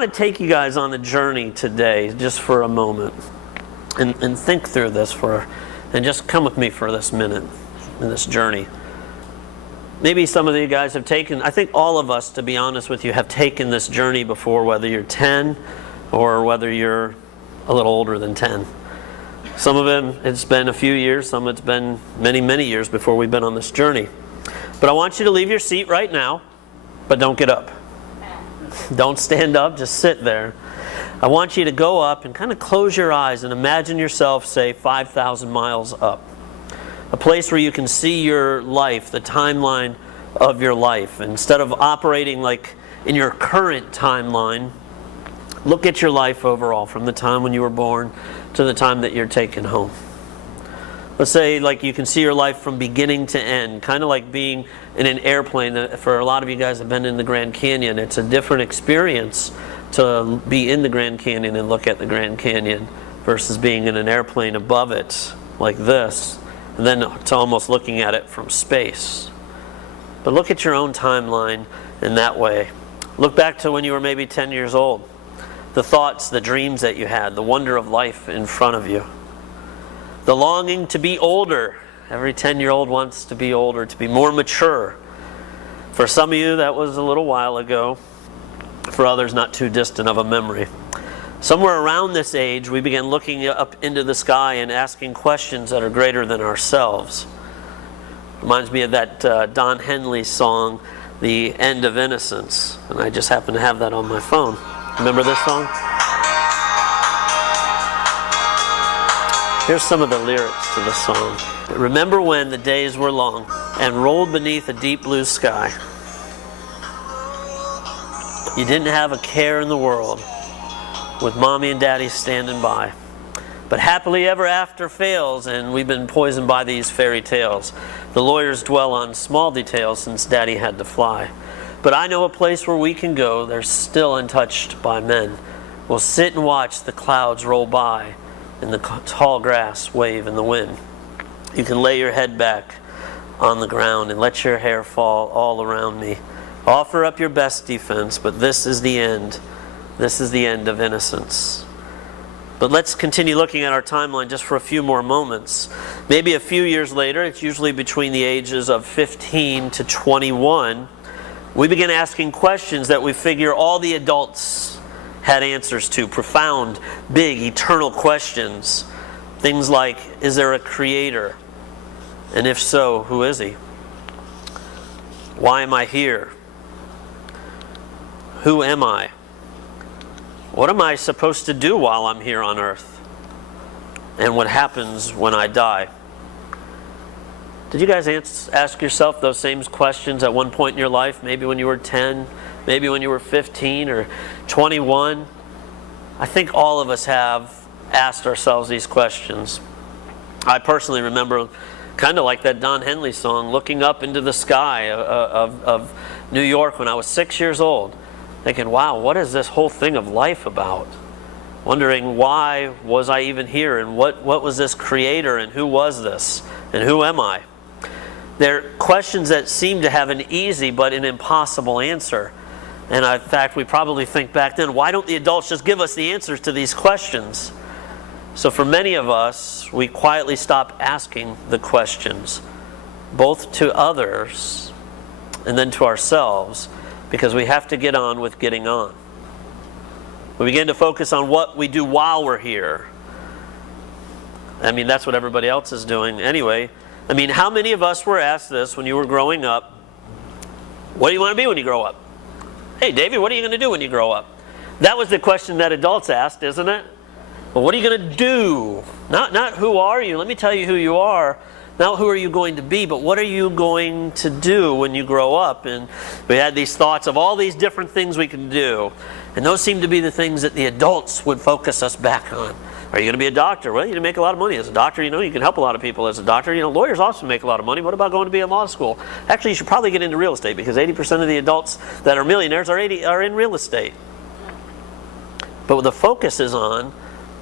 want to take you guys on a journey today, just for a moment, and think through this and just come with me for this minute in this journey. Maybe some of you guys have taken, I think all of us, to be honest with you, have taken this journey before, whether you're 10 or whether you're a little older than 10. Some of them, it's been a few years, some it's been many, many years before we've been on this journey. But I want you to leave your seat right now, but don't get up. Don't stand up, just sit there. I want you to go up and kind of close your eyes and imagine yourself, say, 5,000 miles up. A place where you can see your life, the timeline of your life. Instead of operating like in your current timeline, look at your life overall, from the time when you were born to the time that you're taken home. Let's say like you can see your life from beginning to end, kind of like being in an airplane. For a lot of you guys that have been in the Grand Canyon, it's a different experience to be in the Grand Canyon and look at the Grand Canyon versus being in an airplane above it like this, and then to almost looking at it from space. But look at your own timeline in that way. Look back to when you were maybe 10 years old. The thoughts, the dreams that you had, the wonder of life in front of you. The longing to be older. Every 10-year-old wants to be older, to be more mature. For some of you, that was a little while ago. For others, not too distant of a memory. Somewhere around this age, we began looking up into the sky and asking questions that are greater than ourselves. Reminds me of that Don Henley song, The End of Innocence. And I just happen to have that on my phone. Remember this song? Here's some of the lyrics to the song. Remember when the days were long and rolled beneath a deep blue sky. You didn't have a care in the world, with mommy and daddy standing by. But happily ever after fails, and we've been poisoned by these fairy tales. The lawyers dwell on small details since daddy had to fly. But I know a place where we can go, they're still untouched by men. We'll sit and watch the clouds roll by and the tall grass wave in the wind. You can lay your head back on the ground and let your hair fall all around me. Offer up your best defense, but this is the end. This is the end of innocence. But let's continue looking at our timeline just for a few more moments. Maybe a few years later, it's usually between the ages of 15 to 21, we begin asking questions that we figure all the adults had answers to. Profound, big, eternal questions. Things like, is there a creator? And if so, who is he? Why am I here? Who am I? What am I supposed to do while I'm here on earth? And what happens when I die? Did you guys ask yourself those same questions at one point in your life? Maybe when you were 10, maybe when you were 15 or 21. I think all of us have asked ourselves these questions. I personally remember, kind of like that Don Henley song, looking up into the sky of New York when I was 6 years old, thinking, wow, what is this whole thing of life about? Wondering, why was I even here, and what was this creator, and who was this, and who am I? They're questions that seem to have an easy but an impossible answer. And in fact, we probably think back then, why don't the adults just give us the answers to these questions? So for many of us, we quietly stop asking the questions, both to others and then to ourselves, because we have to get on with getting on. We begin to focus on what we do while we're here. I mean, that's what everybody else is doing anyway. I mean, how many of us were asked this when you were growing up? What do you want to be when you grow up? Hey, David, what are you going to do when you grow up? That was the question that adults asked, isn't it? Well, what are you going to do? Not who are you? Let me tell you who you are. Not who are you going to be, but what are you going to do when you grow up? And we had these thoughts of all these different things we can do. And those seem to be the things that the adults would focus us back on. Are you going to be a doctor? Well, you make a lot of money as a doctor. You know, you can help a lot of people as a doctor. You know, lawyers also make a lot of money. What about going to be in law school? Actually, you should probably get into real estate, because 80% of the adults that are millionaires are in real estate. But the focus is on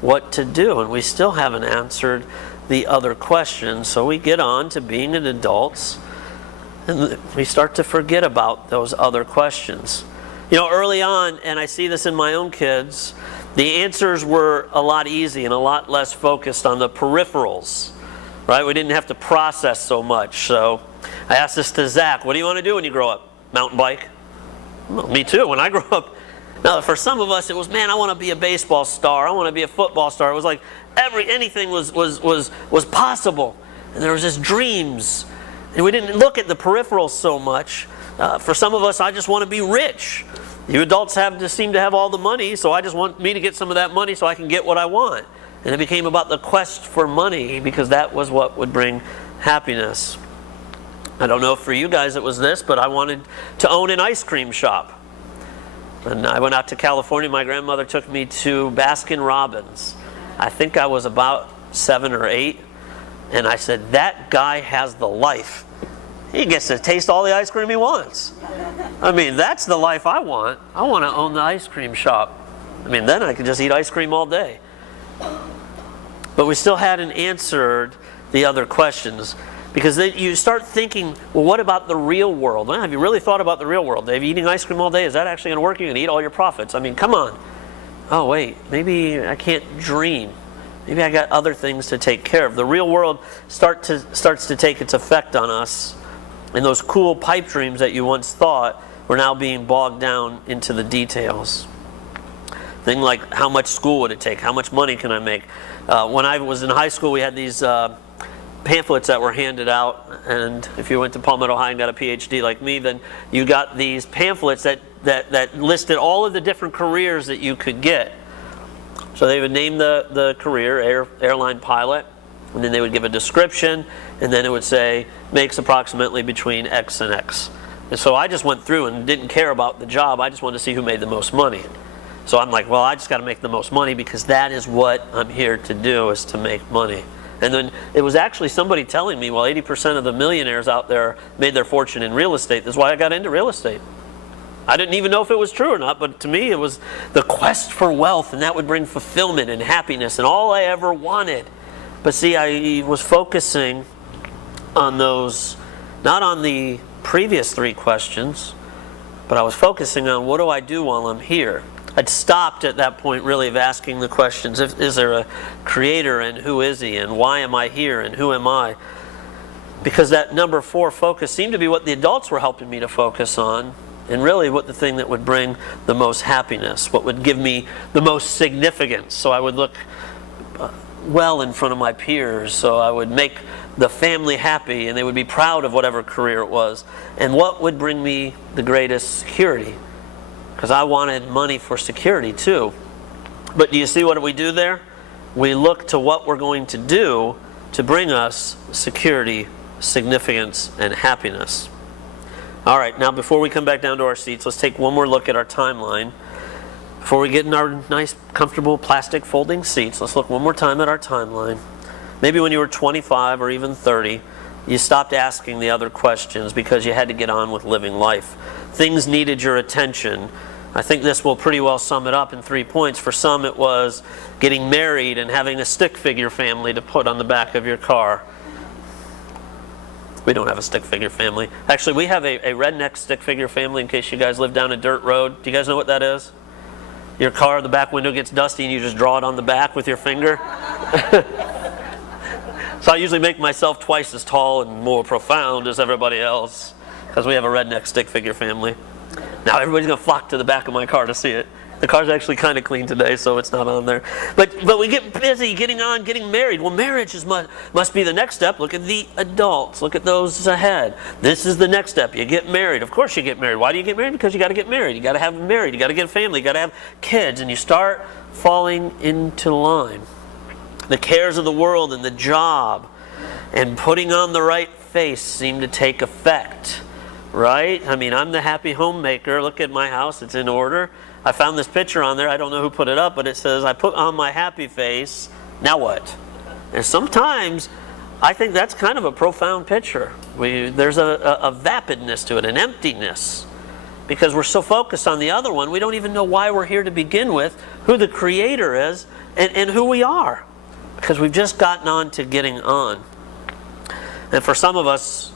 what to do, and we still haven't answered the other questions. So we get on to being an adults, and we start to forget about those other questions. Early on, and I see this in my own kids, the answers were a lot easy and a lot less focused on the peripherals, right? We didn't have to process so much. So I asked this to Zach, what do you want to do when you grow up? Mountain bike? Well, me too. When I grew up, now for some of us it was, man, I want to be a baseball star. I want to be a football star. It was like anything was possible. And there was just dreams. And we didn't look at the peripherals so much. For some of us, I just want to be rich. You adults seem to have all the money, so I just want me to get some of that money so I can get what I want. And it became about the quest for money because that was what would bring happiness. I don't know if for you guys it was this, but I wanted to own an ice cream shop. And I went out to California. My grandmother took me to Baskin Robbins. I think I was about 7 or 8. And I said, that guy has the life. He gets to taste all the ice cream he wants. I mean, that's the life I want. I want to own the ice cream shop. I mean, then I could just eat ice cream all day. But we still hadn't answered the other questions. Because then you start thinking, well, what about the real world? Well, have you really thought about the real world? Dave, eating ice cream all day, is that actually going to work? You're going to eat all your profits. I mean, come on. Oh, wait, maybe I can't dream. Maybe I got other things to take care of. The real world starts to take its effect on us. And those cool pipe dreams that you once thought were now being bogged down into the details. Things like, how much school would it take? How much money can I make? When I was in high school, we had these pamphlets that were handed out. And if you went to Palmetto High and got a PhD like me, then you got these pamphlets that listed all of the different careers that you could get. So they would name the career, airline pilot, and then they would give a description, and then it would say, makes approximately between X and X. And so I just went through and didn't care about the job. I just wanted to see who made the most money. So I'm like, well, I just got to make the most money because that is what I'm here to do, is to make money. And then it was actually somebody telling me, well, 80% of the millionaires out there made their fortune in real estate. That's why I got into real estate. I didn't even know if it was true or not, but to me it was the quest for wealth, and that would bring fulfillment and happiness and all I ever wanted. But see, I was focusing on those, not on the previous 3 questions, but I was focusing on what do I do while I'm here. I'd stopped at that point really of asking the questions, is there a creator and who is he and why am I here and who am I? Because that number 4 focus seemed to be what the adults were helping me to focus on, and really what the thing that would bring the most happiness, what would give me the most significance. So I would look well in front of my peers, so I would make the family happy and they would be proud of whatever career it was. And what would bring me the greatest security? Because I wanted money for security too. But do you see what we do there? We look to what we're going to do to bring us security, significance, and happiness. All right, now before we come back down to our seats, let's take one more look at our timeline. Before we get in our nice, comfortable plastic folding seats, let's look one more time at our timeline. Maybe when you were 25 or even 30, you stopped asking the other questions because you had to get on with living life. Things needed your attention. I think this will pretty well sum it up in 3 points. For some, it was getting married and having a stick figure family to put on the back of your car. We don't have a stick figure family. Actually, we have a redneck stick figure family in case you guys live down a dirt road. Do you guys know what that is? Your car, the back window gets dusty and you just draw it on the back with your finger. So I usually make myself twice as tall and more profound as everybody else because we have a redneck stick figure family. Now everybody's going to flock to the back of my car to see it. The car's actually kind of clean today, so it's not on there. But we get busy getting married. Well, marriage must be the next step. Look at the adults. Look at those ahead. This is the next step. You get married. Of course you get married. Why do you get married? Because you got to get married. You got to have married. You got to get a family. You got to have kids. And you start falling into line. The cares of the world and the job and putting on the right face seem to take effect. Right? I mean, I'm the happy homemaker. Look at my house. It's in order. I found this picture on there. I don't know who put it up, but it says, I put on my happy face. Now what? And sometimes I think that's kind of a profound picture. There's a vapidness to it, an emptiness. Because we're so focused on the other one, we don't even know why we're here to begin with, who the Creator is, and who we are. Because we've just gotten on to getting on. And for some of us,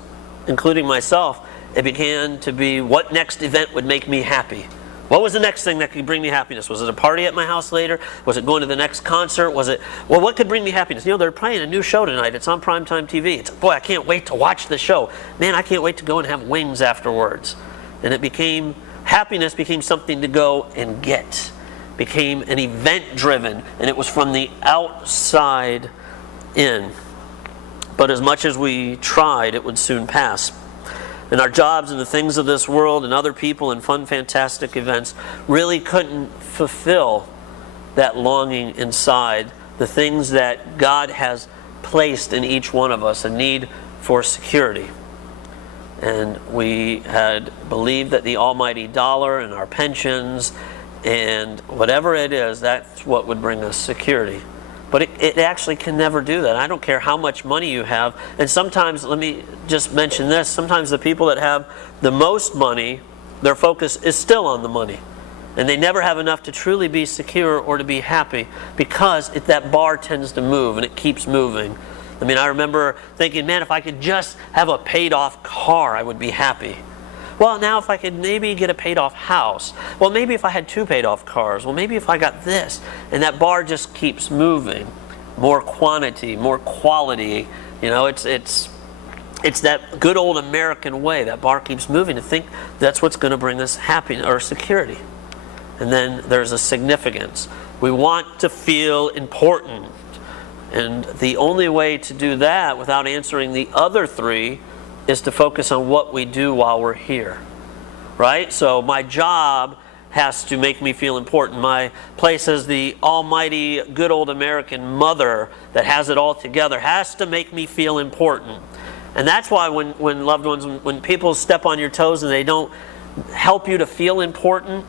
including myself, it began to be what next event would make me happy. What was the next thing that could bring me happiness? Was it a party at my house later? Was it going to the next concert? Was it, well, what could bring me happiness? You know, they're playing a new show tonight. It's on primetime TV. It's, boy, I can't wait to watch the show. Man, I can't wait to go and have wings afterwards. And happiness became something to go and get. Became an event-driven, and it was from the outside in. But as much as we tried, it would soon pass. And our jobs and the things of this world and other people and fun, fantastic events really couldn't fulfill that longing inside, the things that God has placed in each one of us, a need for security. And we had believed that the almighty dollar and our pensions and whatever it is, that's what would bring us security. But it actually can never do that. I don't care how much money you have. And sometimes, let me just mention this, sometimes the people that have the most money, their focus is still on the money. And they never have enough to truly be secure or to be happy, because that bar tends to move and it keeps moving. I mean, I remember thinking, man, if I could just have a paid off car, I would be happy. Well, now if I could maybe get a paid off house. Well, maybe if I had 2 paid off cars. Well, maybe if I got this. And that bar just keeps moving. More quantity, more quality. You know, it's that good old American way. That bar keeps moving to think that's what's going to bring us happiness or security. And then there's a significance. We want to feel important. And the only way to do that without answering the other 3 is to focus on what we do while we're here, right? So my job has to make me feel important. My place as the almighty, good old American mother that has it all together has to make me feel important. And that's why when loved ones, when people step on your toes and they don't help you to feel important,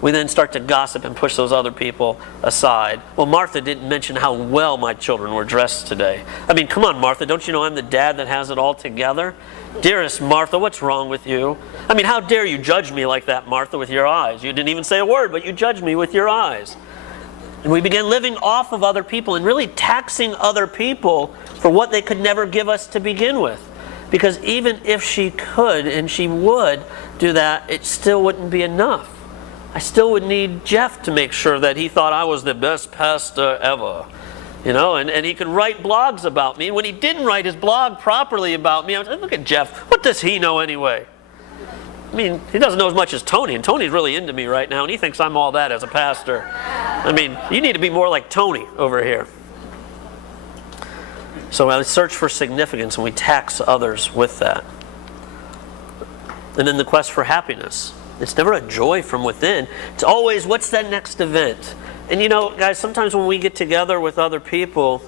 we then start to gossip and push those other people aside. Well, Martha didn't mention how well my children were dressed today. I mean, come on, Martha, don't you know I'm the dad that has it all together? Dearest Martha, what's wrong with you? I mean, how dare you judge me like that, Martha, with your eyes? You didn't even say a word, but you judged me with your eyes. And we began living off of other people and really taxing other people for what they could never give us to begin with. Because even if she could and she would do that, it still wouldn't be enough. I still would need Jeff to make sure that he thought I was the best pastor ever. You know, and he could write blogs about me. And when he didn't write his blog properly about me, I was like, look at Jeff. What does he know anyway? I mean, he doesn't know as much as Tony. And Tony's really into me right now. And he thinks I'm all that as a pastor. I mean, you need to be more like Tony over here. So I search for significance and we tax others with that. And then the quest for happiness. It's never a joy from within. It's always, what's that next event? And you know, guys, sometimes when we get together with other people,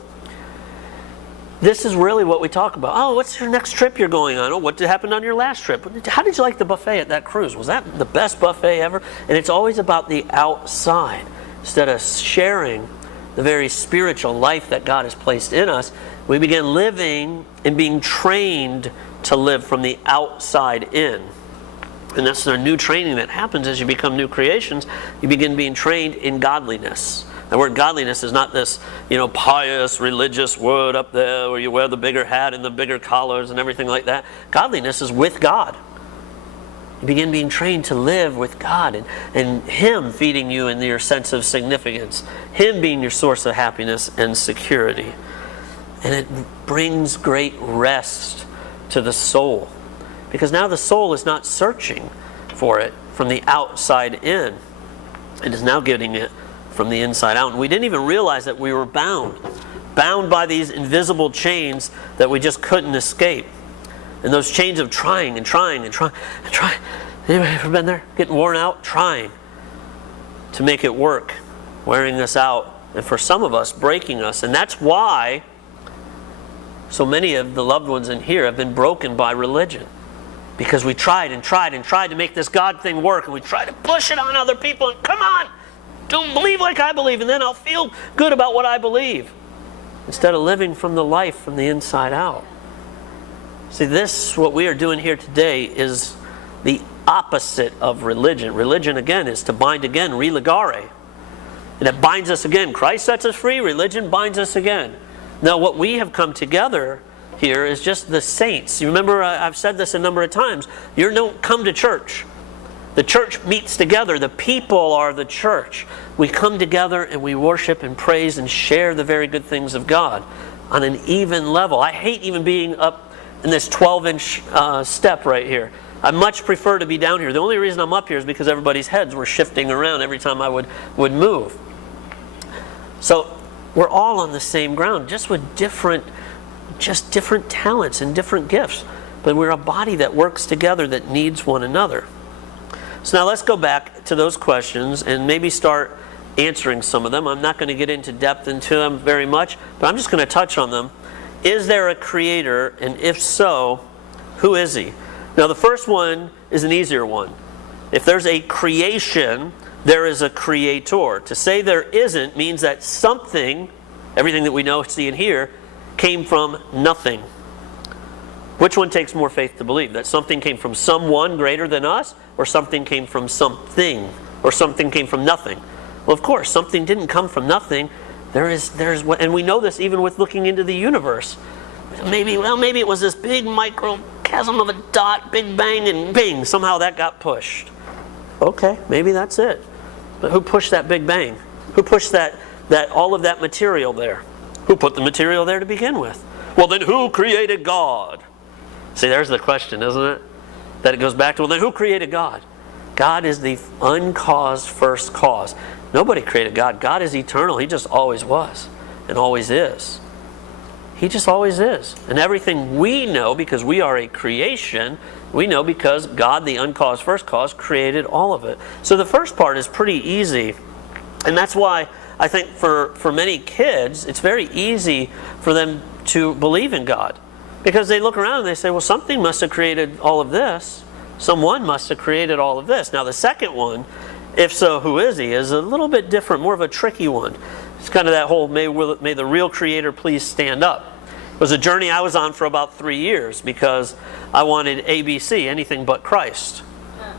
this is really what we talk about. Oh, what's your next trip you're going on? Oh, what happened on your last trip? How did you like the buffet at that cruise? Was that the best buffet ever? And it's always about the outside. Instead of sharing the very spiritual life that God has placed in us, we begin living and being trained to live from the outside in. And that's the new training that happens as you become new creations. You begin being trained in godliness. The word godliness is not this, pious, religious word up there where you wear the bigger hat and the bigger collars and everything like that. Godliness is with God. You begin being trained to live with God and Him feeding you in your sense of significance. Him being your source of happiness and security. And it brings great rest to the soul. Because now the soul is not searching for it from the outside in. It is now getting it from the inside out. And we didn't even realize that we were bound by these invisible chains that we just couldn't escape. And those chains of trying and trying and trying and trying. Anybody ever been there? Getting worn out? Trying to make it work. Wearing us out. And for some of us, breaking us. And that's why so many of the loved ones in here have been broken by religion. Because we tried and tried and tried to make this God thing work, and we tried to push it on other people, and come on, don't believe like I believe, and then I'll feel good about what I believe. Instead of living from the life from the inside out. See, what we are doing here today is the opposite of religion. Religion, again, is to bind again, religare. And it binds us again. Christ sets us free, religion binds us again. Now, what we have come together here is just the saints. You remember, I've said this a number of times. You don't come to church. The church meets together. The people are the church. We come together and we worship and praise and share the very good things of God on an even level. I hate even being up in this 12-inch step right here. I much prefer to be down here. The only reason I'm up here is because everybody's heads were shifting around every time I would move. So we're all on the same ground, just with different talents and different gifts. But we're a body that works together, that needs one another. So now let's go back to those questions and maybe start answering some of them. I'm not going to get into depth into them very much, but I'm just going to touch on them. Is there a creator? And if so, who is he? Now the first one is an easier one. If there's a creation, there is a creator. To say there isn't means that something, everything that we know, see, and hear, came from nothing. Which one takes more faith to believe? That something came from someone greater than us, or something came from something, or something came from nothing? Well, of course, something didn't come from nothing. And we know this even with looking into the universe. Maybe it was this big microcosm of a dot, big bang, and bing, somehow that got pushed. Okay, maybe that's it. But who pushed that big bang? Who pushed that all of that material there? Who put the material there to begin with? Well, then who created God? See, there's the question, isn't it? That it goes back to, well, then who created God? God is the uncaused first cause. Nobody created God. God is eternal. He just always was and always is. He just always is. And everything we know, because we are a creation, we know because God, the uncaused first cause, created all of it. So the first part is pretty easy. And that's why I think for many kids, it's very easy for them to believe in God. Because they look around and they say, well, something must have created all of this. Someone must have created all of this. Now the second one, if so, who is he, is a little bit different, more of a tricky one. It's kind of that whole, may the real creator please stand up. It was a journey I was on for about 3 years because I wanted ABC, anything but Christ.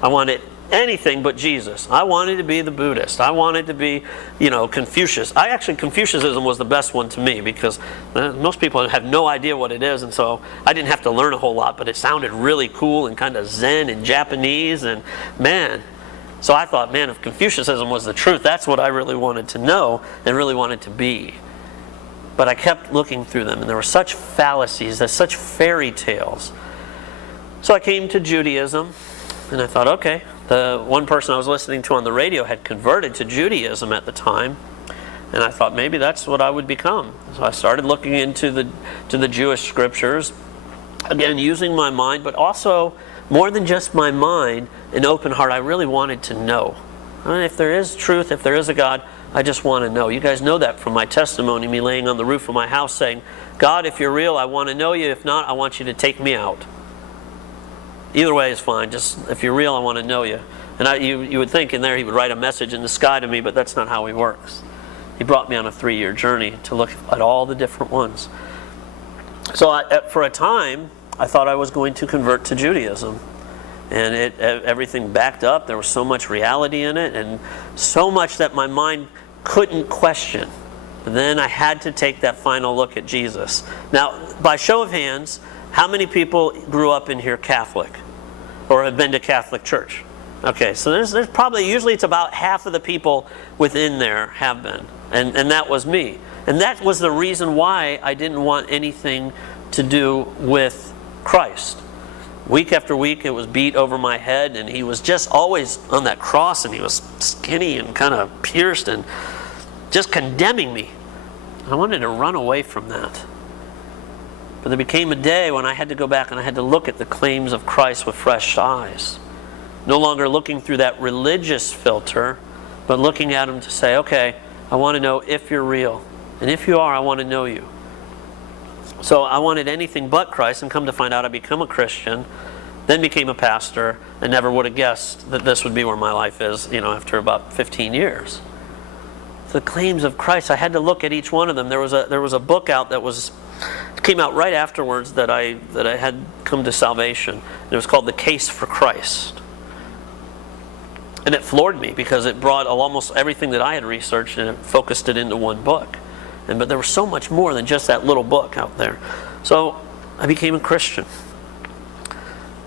I wanted anything but Jesus. I wanted to be the Buddhist. I wanted to be, Confucius. Confucianism was the best one to me because most people have no idea what it is, and so I didn't have to learn a whole lot, but it sounded really cool and kind of Zen and Japanese, and man. So I thought, man, if Confucianism was the truth, that's what I really wanted to know and really wanted to be. But I kept looking through them, and there were such fallacies, there's such fairy tales. So I came to Judaism, and I thought, okay, the one person I was listening to on the radio had converted to Judaism at the time, and I thought maybe that's what I would become. So I started looking into the Jewish scriptures, again using my mind, but also more than just my mind, an open heart. I really wanted to know. If there is truth, if there is a God, I just want to know. You guys know that from my testimony, me laying on the roof of my house saying, God, if you're real, I want to know you. If not, I want you to take me out. Either way is fine. Just if you're real, I want to know you. And you would think in there he would write a message in the sky to me, but that's not how he works. He brought me on a 3-year journey to look at all the different ones. So for a time, I thought I was going to convert to Judaism. And everything backed up. There was so much reality in it, and so much that my mind couldn't question. But then I had to take that final look at Jesus. Now, by show of hands, how many people grew up in here Catholic or have been to Catholic church? Okay, so there's probably, usually it's about half of the people within there have been. And that was me. And that was the reason why I didn't want anything to do with Christ. Week after week it was beat over my head, and he was just always on that cross, and he was skinny and kind of pierced and just condemning me. I wanted to run away from that. But there became a day when I had to go back and I had to look at the claims of Christ with fresh eyes. No longer looking through that religious filter, but looking at him to say, okay, I want to know if you're real. And if you are, I want to know you. So I wanted anything but Christ, and come to find out I became a Christian, then became a pastor, and never would have guessed that this would be where my life is, after about 15 years. The claims of Christ, I had to look at each one of them. There was a book out that came out right afterwards that I had come to salvation. It was called The Case for Christ. And it floored me because it brought almost everything that I had researched and it focused it into one book. But there was so much more than just that little book out there. So I became a Christian.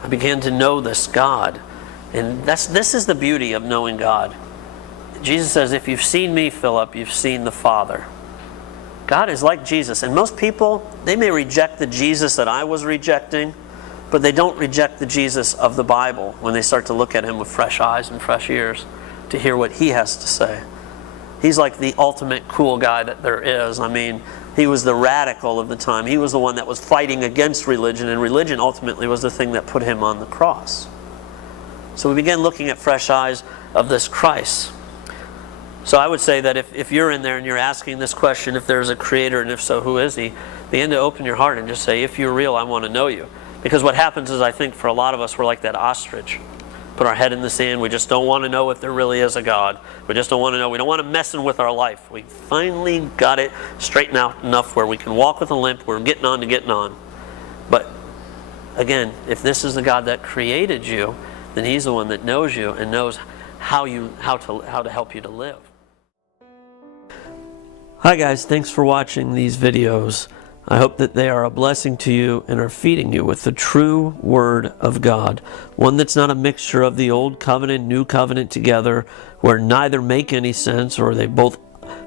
I began to know this God. And this is the beauty of knowing God. Jesus says, if you've seen me, Philip, you've seen the Father. God is like Jesus. And most people, they may reject the Jesus that I was rejecting, but they don't reject the Jesus of the Bible when they start to look at him with fresh eyes and fresh ears to hear what he has to say. He's like the ultimate cool guy that there is. I mean, he was the radical of the time. He was the one that was fighting against religion, and religion ultimately was the thing that put him on the cross. So we begin looking at fresh eyes of this Christ. So I would say that if you're in there and you're asking this question, if there's a creator, and if so, who is he? Begin to open your heart and just say, if you're real, I want to know you. Because what happens is, I think for a lot of us, we're like that ostrich. Put our head in the sand. We just don't want to know if there really is a God. We just don't want to know. We don't want to messing with our life. We finally got it straightened out enough where we can walk with a limp. We're getting on to getting on. But again, if this is the God that created you, then he's the one that knows you and knows how to help you to live. Hi guys, thanks for watching these videos. I hope that they are a blessing to you and are feeding you with the true Word of God. One that's not a mixture of the Old Covenant, New Covenant together, where neither make any sense or they both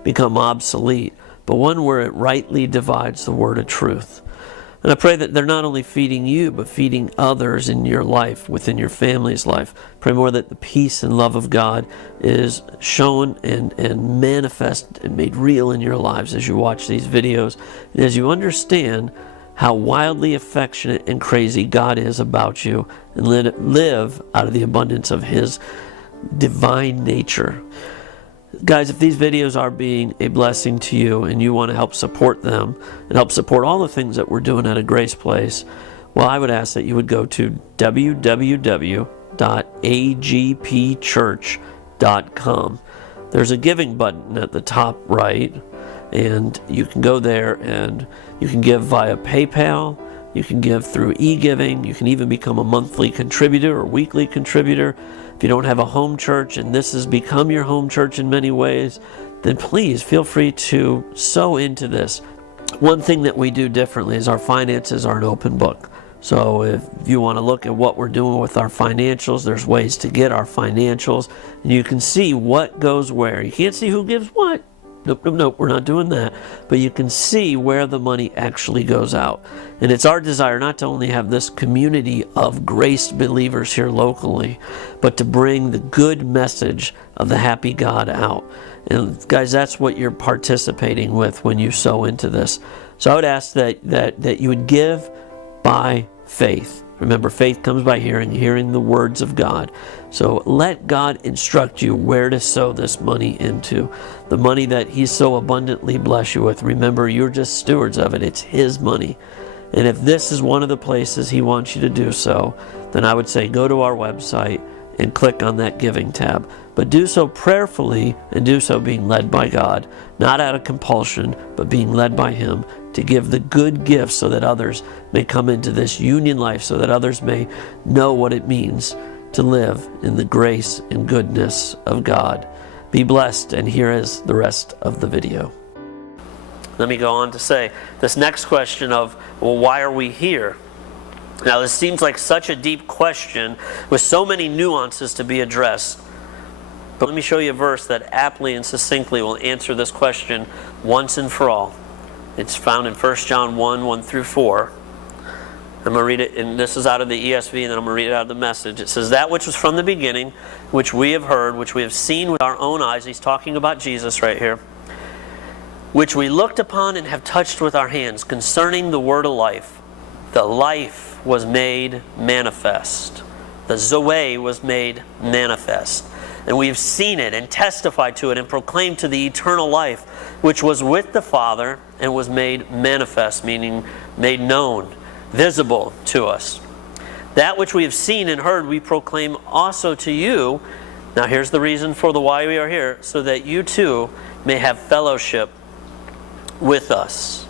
become obsolete, but one where it rightly divides the word of truth. And I pray that they're not only feeding you, but feeding others in your life, within your family's life. Pray more that the peace and love of God is shown and manifest and made real in your lives as you watch these videos, and as you understand how wildly affectionate and crazy God is about you, and live out of the abundance of his divine nature. Guys, if these videos are being a blessing to you and you want to help support them and help support all the things that we're doing at A Grace Place, well, I would ask that you would go to www.agpchurch.com. There's a giving button at the top right, and you can go there and you can give via PayPal, you can give through e-giving, you can even become a monthly contributor or weekly contributor. If you don't have a home church and this has become your home church in many ways, then please feel free to sow into this. One thing that we do differently is our finances are an open book. So if you want to look at what we're doing with our financials, there's ways to get our financials, and you can see what goes where. You can't see who gives what. Nope, we're not doing that. But you can see where the money actually goes out. And it's our desire not to only have this community of graced believers here locally, but to bring the good message of the happy God out. And guys, that's what you're participating with when you sow into this. So I would ask that you would give by faith. Remember, faith comes by hearing the words of God. So let God instruct you where to sow this money into. The money that he's so abundantly blessed you with. Remember, you're just stewards of it. It's his money. And if this is one of the places he wants you to do so, then I would say go to our website and click on that giving tab. But do so prayerfully and do so being led by God, not out of compulsion, but being led by him to give the good gifts so that others may come into this union life, so that others may know what it means to live in the grace and goodness of God. Be blessed, and here is the rest of the video. Let me go on to say, this next question of, well, why are we here? Now, this seems like such a deep question with so many nuances to be addressed. But let me show you a verse that aptly and succinctly will answer this question once and for all. It's found in 1 John 1 through 4. I'm going to read it, and this is out of the ESV, and then I'm going to read it out of the Message. It says, that which was from the beginning, which we have heard, which we have seen with our own eyes. He's talking about Jesus right here. Which we looked upon and have touched with our hands, concerning the word of life. The life was made manifest. The Zoe was made manifest. And we have seen it and testified to it and proclaimed to the eternal life, which was with the Father and was made manifest, meaning made known, visible to us. That which we have seen and heard we proclaim also to you. Now here's the reason for the why we are here, so that you too may have fellowship with us.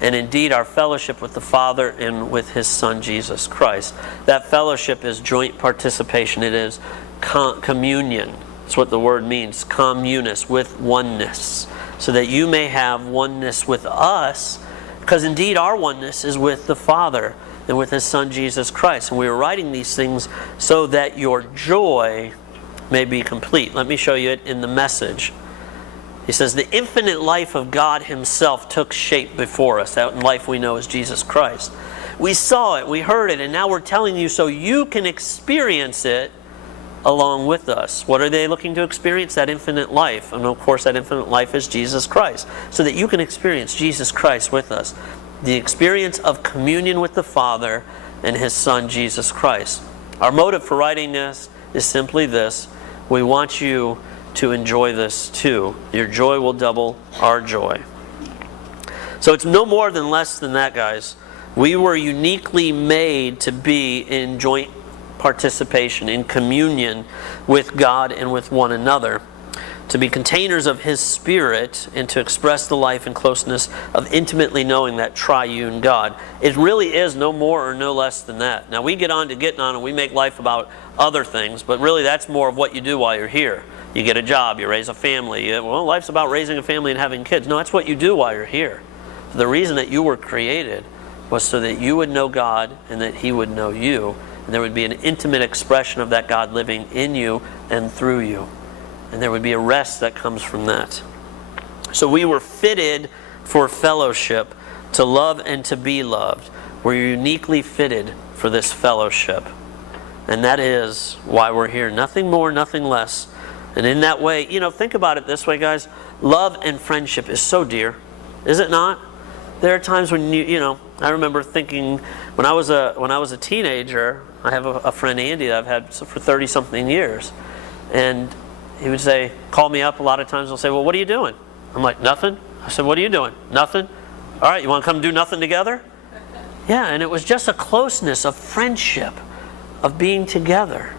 And indeed our fellowship with the Father and with his Son Jesus Christ. That fellowship is joint participation. It is communion. That's what the word means. Communis, with oneness. So that you may have oneness with us, because indeed our oneness is with the Father and with his Son Jesus Christ. And we are writing these things so that your joy may be complete. Let me show you it in the Message. He says, the infinite life of God himself took shape before us. That life we know as Jesus Christ. We saw it, we heard it, and now we're telling you so you can experience it along with us. What are they looking to experience? That infinite life. And of course that infinite life is Jesus Christ. So that you can experience Jesus Christ with us. The experience of communion with the Father and his Son Jesus Christ. Our motive for writing this is simply this. We want you to enjoy this too. Your joy will double our joy. So it's no more than less than that, guys. We were uniquely made to be in joint participation, in communion with God and with one another, to be containers of his Spirit and to express the life and closeness of intimately knowing that triune God. It really is no more or no less than that. Now we get on to getting on and we make life about other things, but really that's more of what you do while you're here. You get a job, you raise a family. Well, life's about raising a family and having kids. No, that's what you do while you're here. The reason that you were created was so that you would know God and that he would know you. And there would be an intimate expression of that God living in you and through you. And there would be a rest that comes from that. So we were fitted for fellowship, to love and to be loved. We're uniquely fitted for this fellowship. And that is why we're here. Nothing more, nothing less. And in that way, think about it this way, guys. Love and friendship is so dear. Is it not? There are times when I remember thinking when I was a teenager, I have a friend, Andy, that I've had for 30-something years. And he would say, call me up a lot of times, he'll say, well, what are you doing? I'm like, nothing. I said, what are you doing? Nothing. All right, you want to come do nothing together? Yeah, and it was just a closeness of friendship, of being together.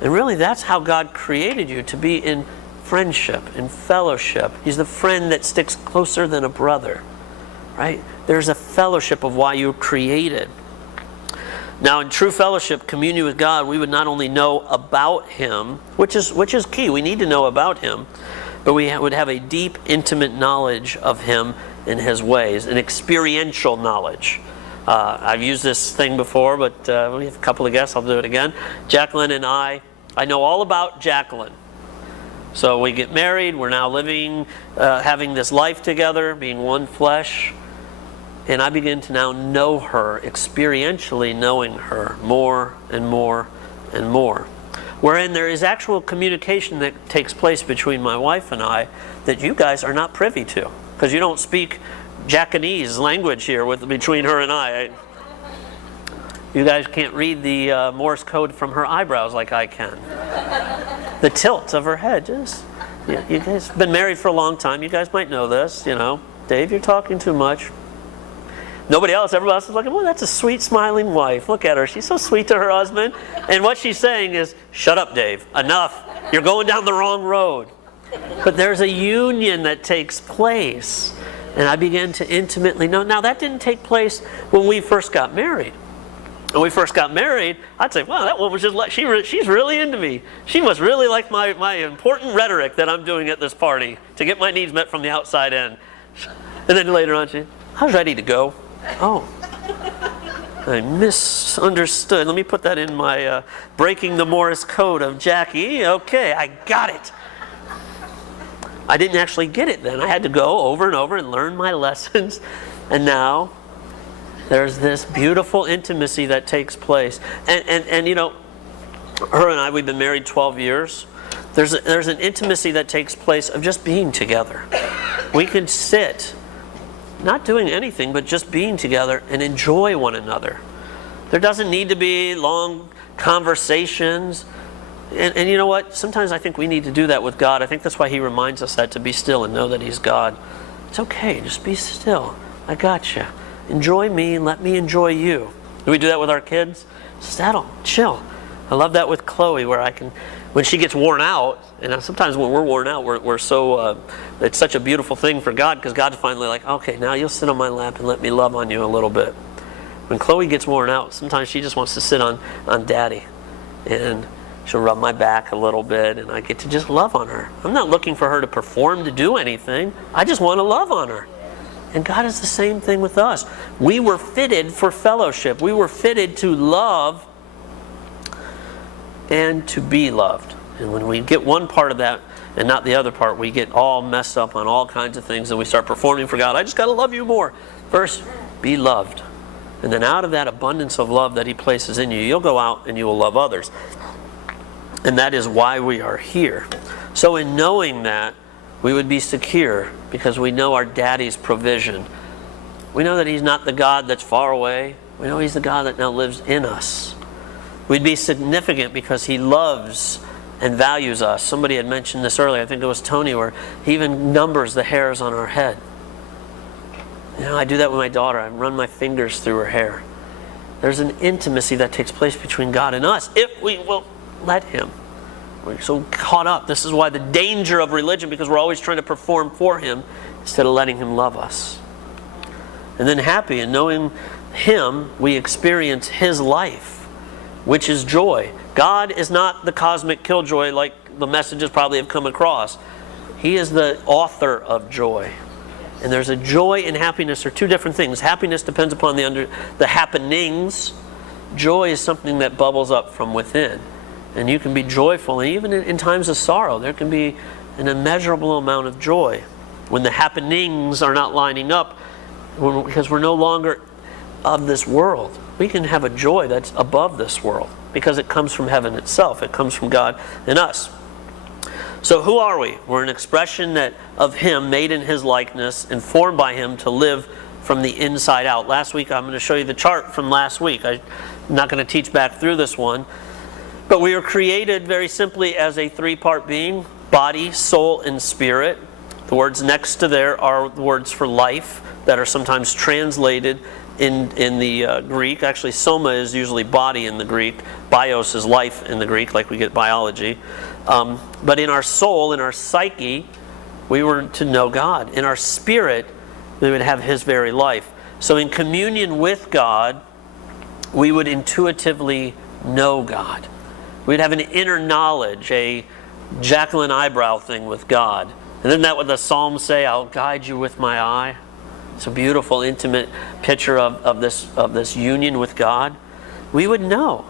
And really that's how God created you, to be in friendship, in fellowship. He's the friend that sticks closer than a brother. Right? There's a fellowship of why you were created. Now in true fellowship, communion with God, we would not only know about him, which is key, we need to know about him, but we would have a deep, intimate knowledge of him and his ways, an experiential knowledge. I've used this thing before, but we have a couple of guests, I'll do it again. Jacqueline and I know all about Jacqueline. So we get married, we're now living, having this life together, being one flesh. And I begin to now know her, experientially knowing her more and more and more. Wherein there is actual communication that takes place between my wife and I that you guys are not privy to. Because you don't speak Japanese language here between her and I. You guys can't read the Morse code from her eyebrows like I can. The tilt of her head. You guys have been married for a long time. You guys might know this, Dave, you're talking too much. Nobody else, everybody else is looking, well, that's a sweet, smiling wife. Look at her. She's so sweet to her husband. And what she's saying is, shut up, Dave. Enough. You're going down the wrong road. But there's a union that takes place. And I began to intimately know. Now, that didn't take place when we first got married. When we first got married, I'd say, wow, that woman was just like, she's really into me. She must really like my important rhetoric that I'm doing at this party to get my needs met from the outside in. And then later on, I was ready to go. Oh, I misunderstood. Let me put that in my breaking the Morse code of Jackie. Okay, I got it. I didn't actually get it then. I had to go over and over and learn my lessons. And now there's this beautiful intimacy that takes place. And her and I, we've been married 12 years. There's an intimacy that takes place of just being together. We can sit, not doing anything, but just being together and enjoy one another. There doesn't need to be long conversations. And you know what? Sometimes I think we need to do that with God. I think that's why he reminds us that, to be still and know that he's God. It's okay. Just be still. I got you. Enjoy me and let me enjoy you. Do we do that with our kids? Settle. Chill. I love that with Chloe, where I can, when she gets worn out, and sometimes when we're worn out, we're so, it's such a beautiful thing for God, because God's finally like, okay, now you'll sit on my lap and let me love on you a little bit. When Chloe gets worn out, sometimes she just wants to sit on Daddy. And she'll rub my back a little bit, and I get to just love on her. I'm not looking for her to perform, to do anything. I just want to love on her. And God is the same thing with us. We were fitted for fellowship. We were fitted to love and to be loved. And when we get one part of that and not the other part, we get all messed up on all kinds of things and we start performing for God. I just got to love you more. First, be loved. And then out of that abundance of love that He places in you, you'll go out and you will love others. And that is why we are here. So in knowing that, we would be secure because we know our Daddy's provision. We know that He's not the God that's far away. We know He's the God that now lives in us. We'd be significant because He loves and values us. Somebody had mentioned this earlier, I think it was Tony, where He even numbers the hairs on our head. You know, I do that with my daughter. I run my fingers through her hair. There's an intimacy that takes place between God and us if we will let Him. We're so caught up. This is why the danger of religion, because we're always trying to perform for Him instead of letting Him love us. And then happy in knowing Him, we experience His life, which is joy. God is not the cosmic killjoy like the messages probably have come across. He is the author of joy. And there's a joy and happiness are two different things. Happiness depends upon the happenings. Joy is something that bubbles up from within. And you can be joyful. And even in times of sorrow, there can be an immeasurable amount of joy. When the happenings are not lining up, because we're no longer of this world. We can have a joy that's above this world because it comes from heaven itself. It comes from God in us. So who are we? We're an expression of Him, made in His likeness, and formed by Him to live from the inside out. Last week, I'm going to show you the chart from last week. I'm not going to teach back through this one. But we were created very simply as a three-part being, body, soul, and spirit. The words next to there are the words for life that are sometimes translated in the Greek. Actually, soma is usually body in the Greek. Bios is life in the Greek, like we get biology. But in our soul, in our psyche, we were to know God. In our spirit, we would have His very life. So in communion with God, we would intuitively know God. We'd have an inner knowledge, a Jacqueline eyebrow thing with God. And isn't that what the Psalms say? I'll guide you with my eye. It's a beautiful, intimate picture of this union with God. We would know.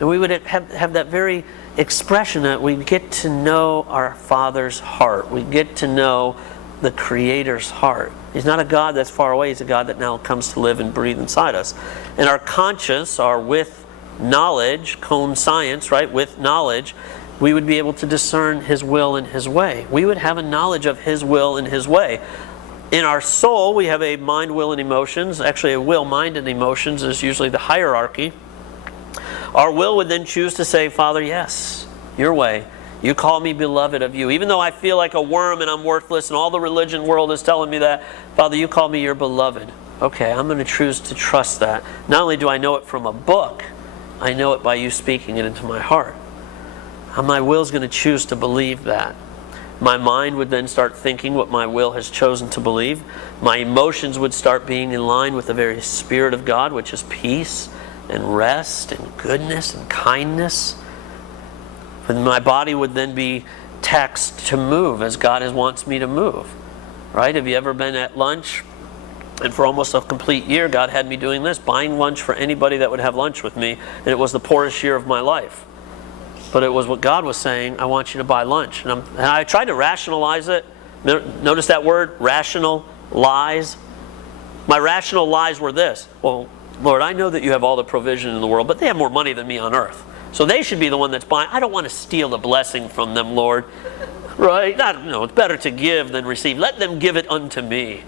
And we would have that very expression that we get to know our Father's heart. We get to know the Creator's heart. He's not a God that's far away. He's a God that now comes to live and breathe inside us. And our conscience, our with knowledge, Cone science, right? With knowledge, we would be able to discern His will and His way. We would have a knowledge of His will and His way. In our soul, we have a mind, will, and emotions. Actually, a will, mind, and emotions is usually the hierarchy. Our will would then choose to say, Father, yes, your way. You call me beloved of you. Even though I feel like a worm and I'm worthless and all the religion world is telling me that, Father, you call me your beloved. Okay, I'm going to choose to trust that. Not only do I know it from a book, I know it by you speaking it into my heart. My will is going to choose to believe that. My mind would then start thinking what my will has chosen to believe. My emotions would start being in line with the very Spirit of God, which is peace and rest and goodness and kindness. And my body would then be taxed to move as God wants me to move. Right? Have you ever been at lunch? And for almost a complete year, God had me doing this, buying lunch for anybody that would have lunch with me. And it was the poorest year of my life. But it was what God was saying, I want you to buy lunch. And I tried to rationalize it. Notice that word, rational lies. My rational lies were this. Well, Lord, I know that you have all the provision in the world, but they have more money than me on earth. So they should be the one that's buying. I don't want to steal the blessing from them, Lord. Right? It's better to give than receive. Let them give it unto me.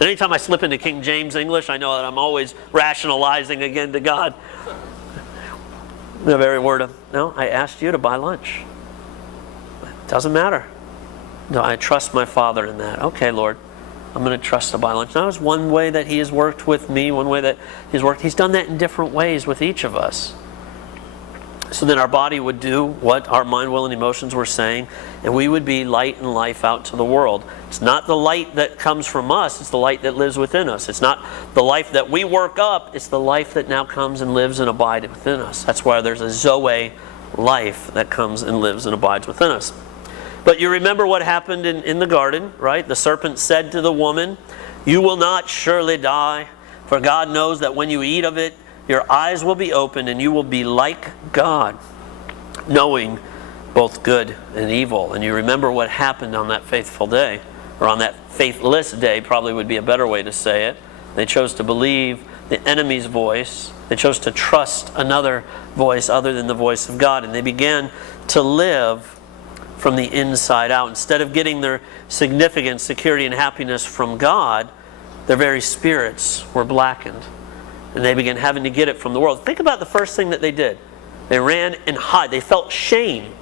Anytime I slip into King James English, I know that I'm always rationalizing again to God. The very word of, no, I asked you to buy lunch. It doesn't matter. No, I trust my Father in that. Okay, Lord, I'm going to trust to buy lunch. Now, there's one way that He has worked with me, one way that He's worked. He's done that in different ways with each of us. So then our body would do what our mind, will, and emotions were saying, and we would be light and life out to the world. It's not the light that comes from us, it's the light that lives within us. It's not the life that we work up, it's the life that now comes and lives and abides within us. That's why there's a Zoe life that comes and lives and abides within us. But you remember what happened in the garden, right? The serpent said to the woman, You will not surely die, for God knows that when you eat of it, your eyes will be opened, and you will be like God, knowing both good and evil. And you remember what happened on that faithful day, or on that faithless day, probably would be a better way to say it. They chose to believe the enemy's voice. They chose to trust another voice other than the voice of God. And they began to live from the inside out. Instead of getting their significance, security, and happiness from God, their very spirits were blackened. And they began having to get it from the world. Think about the first thing that they did. They ran and hid. They felt shame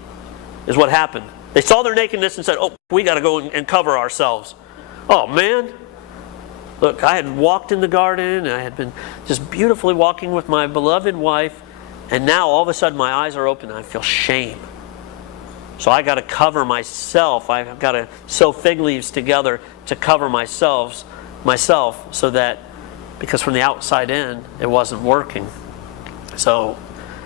is what happened. They saw their nakedness and said, oh, we got to go and cover ourselves. Oh, man. Look, I had walked in the garden, and I had been just beautifully walking with my beloved wife, and now all of a sudden my eyes are open and I feel shame. So I got to cover myself. I've got to sew fig leaves together to cover myself so that, because from the outside in, it wasn't working. So,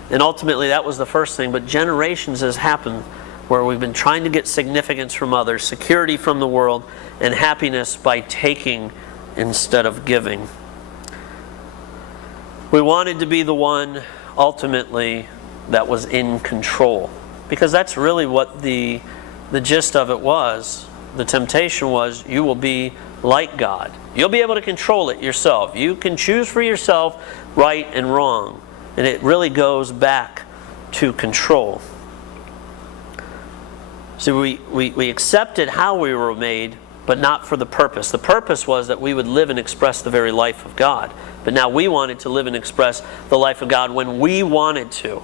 and ultimately that was the first thing, but generations has happened where we've been trying to get significance from others, security from the world, and happiness by taking instead of giving. We wanted to be the one, ultimately, that was in control. Because that's really what the gist of it was. The temptation was, you will be like God. You'll be able to control it yourself. You can choose for yourself right and wrong. And it really goes back to control. So we accepted how we were made, but not for the purpose. The purpose was that we would live and express the very life of God. But now we wanted to live and express the life of God when we wanted to.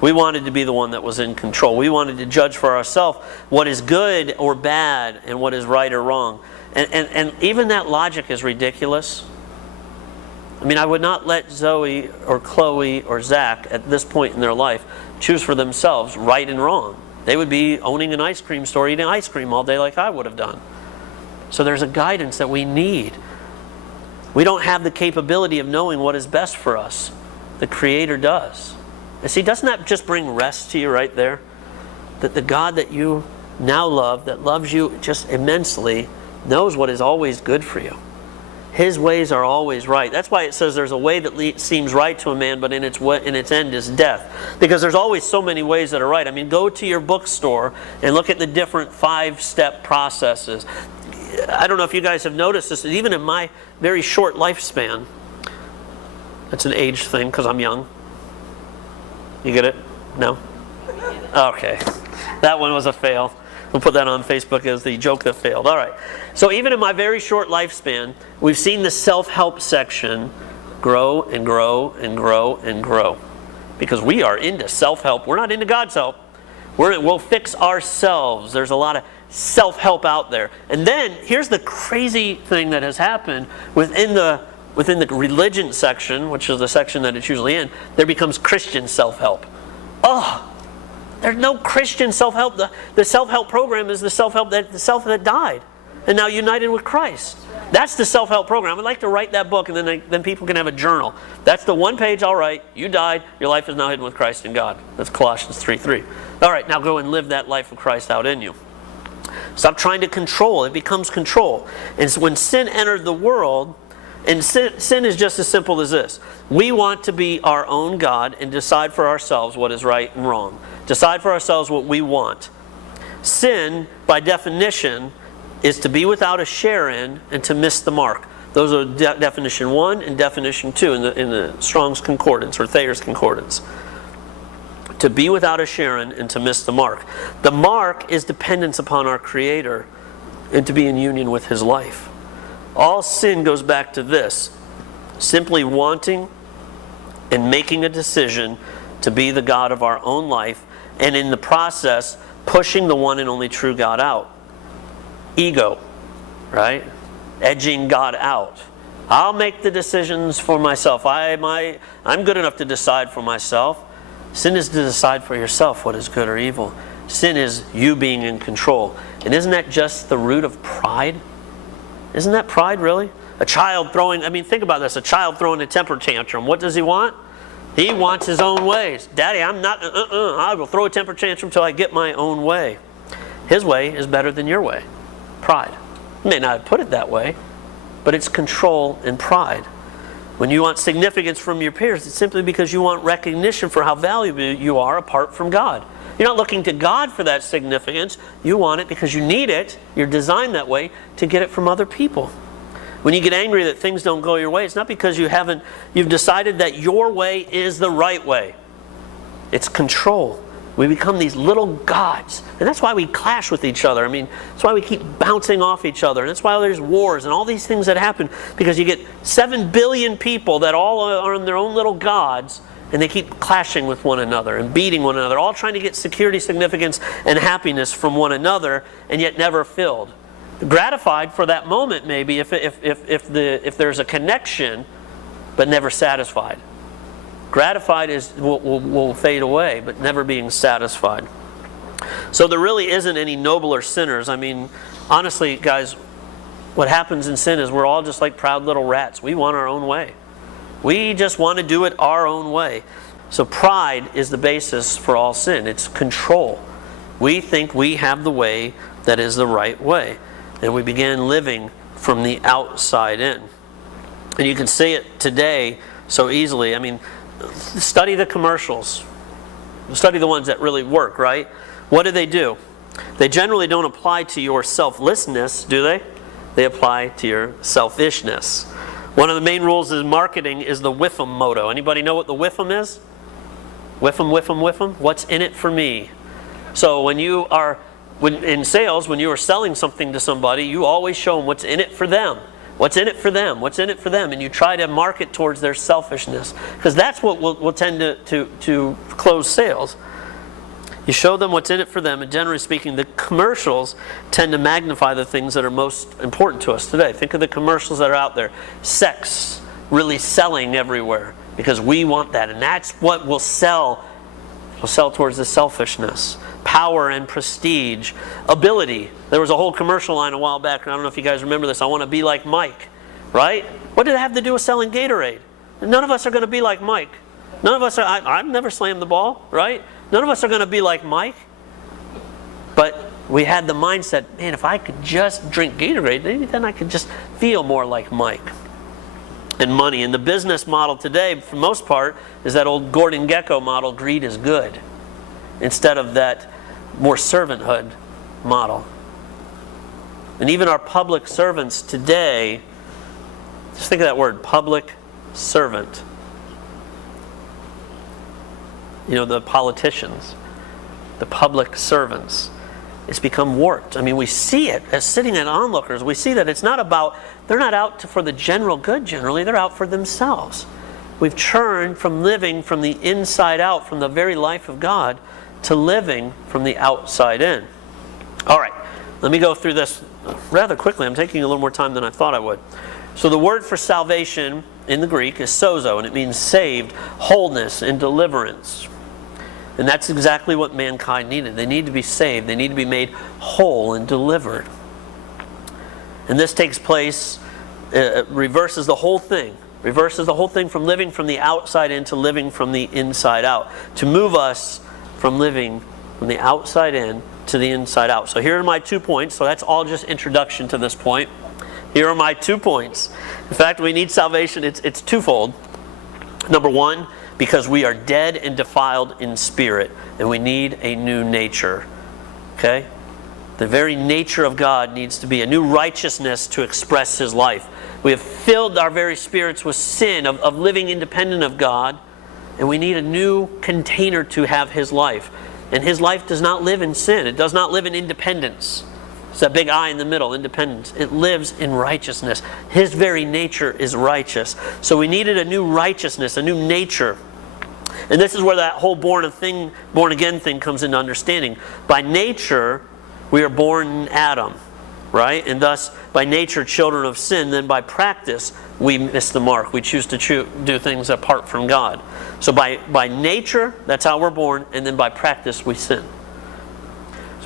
We wanted to be the one that was in control. We wanted to judge for ourselves what is good or bad and what is right or wrong. And even that logic is ridiculous. I mean, I would not let Zoe or Chloe or Zach at this point in their life choose for themselves right and wrong. They would be owning an ice cream store, eating ice cream all day like I would have done. So there's a guidance that we need. We don't have the capability of knowing what is best for us. The Creator does. And see, doesn't that just bring rest to you right there? That the God that you now love, that loves you just immensely, knows what is always good for you. His ways are always right. That's why it says there's a way that seems right to a man, but in its end is death. Because there's always so many ways that are right. I mean, go to your bookstore and look at the different 5-step processes. I don't know if you guys have noticed this, even in my very short lifespan. That's an age thing because I'm young. You get it? No? Okay. That one was a fail. We'll put that on Facebook as the joke that failed. All right. So even in my very short lifespan, we've seen the self-help section grow and grow and grow and grow. Because we are into self-help. We're not into God's help. We'll fix ourselves. There's a lot of self-help out there. And then here's the crazy thing that has happened within the religion section, which is the section that it's usually in, there becomes Christian self-help. Oh, there's no Christian self-help. The self-help program is the self that died and now united with Christ. That's the self-help program. I'd like to write that book, and then people can have a journal. That's the one page I'll write. You died. Your life is now hidden with Christ in God. That's Colossians 3:3. All right, now go and live that life of Christ out in you. Stop trying to control. It becomes control. And so when sin entered the world, and sin is just as simple as this. We want to be our own God and decide for ourselves what is right and wrong. Decide for ourselves what we want. Sin, by definition, is to be without a share in and to miss the mark. Those are definition 1 and definition 2 in the Strong's Concordance or Thayer's Concordance. To be without a share in and to miss the mark. The mark is dependence upon our Creator and to be in union with His life. All sin goes back to this: simply wanting and making a decision to be the God of our own life, and in the process pushing the one and only true God out. Ego, right? Edging God out. I'll make the decisions for myself. I'm good enough to decide for myself. Sin is to decide for yourself what is good or evil. Sin is you being in control. And isn't that just the root of pride? Isn't that pride, really? A child think about this. A child throwing a temper tantrum. What does he want? He wants his own ways. Daddy, I will throw a temper tantrum until I get my own way. His way is better than your way. Pride. He may not have put it that way, but it's control and pride. When you want significance from your peers, it's simply because you want recognition for how valuable you are apart from God. You're not looking to God for that significance. You want it because you need it. You're designed that way to get it from other people. When you get angry that things don't go your way, it's not because you've decided that your way is the right way. It's control. We become these little gods. And that's why we clash with each other. I mean, that's why we keep bouncing off each other. And that's why there's wars and all these things that happen. Because you get 7 billion people that all are in their own little gods, and they keep clashing with one another and beating one another, all trying to get security, significance, and happiness from one another, and yet never filled. Gratified for that moment, maybe, if there's a connection, but never satisfied. Gratified will fade away, but never being satisfied. So there really isn't any nobler sinners. I mean, honestly, guys, what happens in sin is we're all just like proud little rats. We want our own way. We just want to do it our own way. So pride is the basis for all sin. It's control. We think we have the way that is the right way. And we begin living from the outside in. And you can see it today so easily. I mean, study the commercials. Study the ones that really work, right? What do? They generally don't apply to your selflessness, do they? They apply to your selfishness. One of the main rules in marketing is the WIFM motto. Anybody know what the WIFM is? WIFM? What's in it for me? So in sales, when you are selling something to somebody, you always show them what's in it for them. What's in it for them? What's in it for them? And you try to market towards their selfishness. Because that's what will tend to close sales. You show them what's in it for them, and generally speaking, the commercials tend to magnify the things that are most important to us today. Think of the commercials that are out there. Sex really selling everywhere because we want that, and that's what will sell. Will sell towards the selfishness. Power and prestige. Ability. There was a whole commercial line a while back, and I don't know if you guys remember this. I want to be like Mike, right? What did it have to do with selling Gatorade? None of us are going to be like Mike. None of us are. I've never slammed the ball, right? None of us are going to be like Mike. But we had the mindset, man, if I could just drink Gatorade, then I could just feel more like Mike. And money. And the business model today, for the most part, is that old Gordon Gekko model, greed is good, instead of that more servanthood model. And even our public servants today, just think of that word, public servant. You know, the politicians, the public servants. It's become warped. I mean, we see it as sitting at onlookers. We see that it's not about, they're not out for the general good generally, they're out for themselves. We've turned from living from the inside out, from the very life of God, to living from the outside in. All right, let me go through this rather quickly. I'm taking a little more time than I thought I would. So the word for salvation in the Greek is sozo, and it means saved, wholeness, and deliverance. And that's exactly what mankind needed. They need to be saved. They need to be made whole and delivered. And this takes place, reverses the whole thing. Reverses the whole thing from living from the outside in to living from the inside out. To move us from living from the outside in to the inside out. So here are my 2 points. So that's all just introduction to this point. Here are my 2 points. In fact, we need salvation. It's twofold. Number one, because we are dead and defiled in spirit, and we need a new nature. Okay? The very nature of God needs to be a new righteousness to express His life. We have filled our very spirits with sin, of living independent of God, and we need a new container to have His life. And His life does not live in sin. It does not live in independence. It's that big I in the middle, independence. It lives in righteousness. His very nature is righteous. So we needed a new righteousness, a new nature. And this is where that whole born again thing comes into understanding. By nature, we are born in Adam, right? And thus, by nature, children of sin. Then by practice, we miss the mark. We choose to do things apart from God. So by nature, that's how we're born. And then by practice, we sin.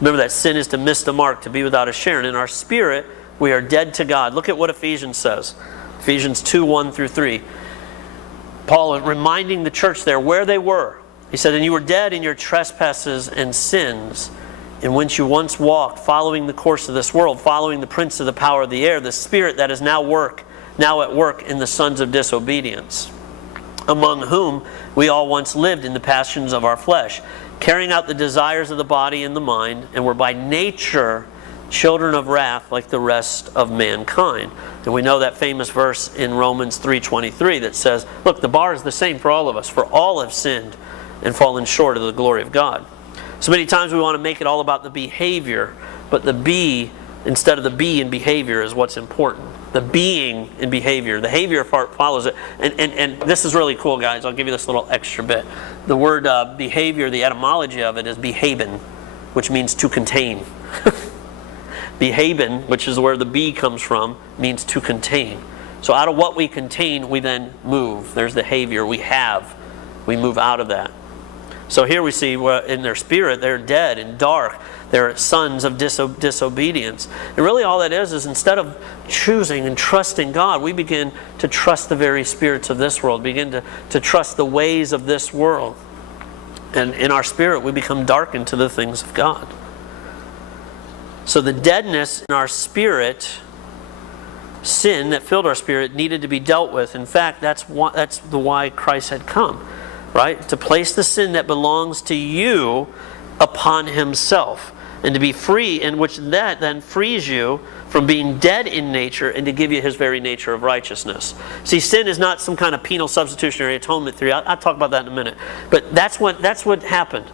Remember that sin is to miss the mark, to be without a share. And in our spirit, we are dead to God. Look at what Ephesians says. Ephesians 2, 1 through 3. Paul is reminding the church there where they were. He said, and you were dead in your trespasses and sins, in which you once walked, following the course of this world, following the prince of the power of the air, the spirit that is now now at work in the sons of disobedience, among whom we all once lived in the passions of our flesh, carrying out the desires of the body and the mind, and were by nature children of wrath like the rest of mankind. And we know that famous verse in Romans 3:23 that says, look, the bar is the same for all of us, for all have sinned and fallen short of the glory of God. So many times we want to make it all about the behavior, but the be instead of the be in behavior is what's important. The being in behavior. The behavior part follows it. And this is really cool, guys. I'll give you this little extra bit. The word behavior, the etymology of it is behaben, which means to contain. Behaben, which is where the be comes from, means to contain. So out of what we contain, we then move. There's the behavior we have. We move out of that. So here we see in their spirit, they're dead and dark. They're sons of disobedience. And really all that is instead of choosing and trusting God, we begin to trust the very spirits of this world, begin to trust the ways of this world. And in our spirit, we become darkened to the things of God. So the deadness in our spirit, sin that filled our spirit, needed to be dealt with. In fact, that's the why Christ had come, right? To place the sin that belongs to you upon himself, and to be free, in which that then frees you from being dead in nature and to give you his very nature of righteousness. See, sin is not some kind of penal substitutionary atonement theory. I'll talk about that in a minute. But that's what happened.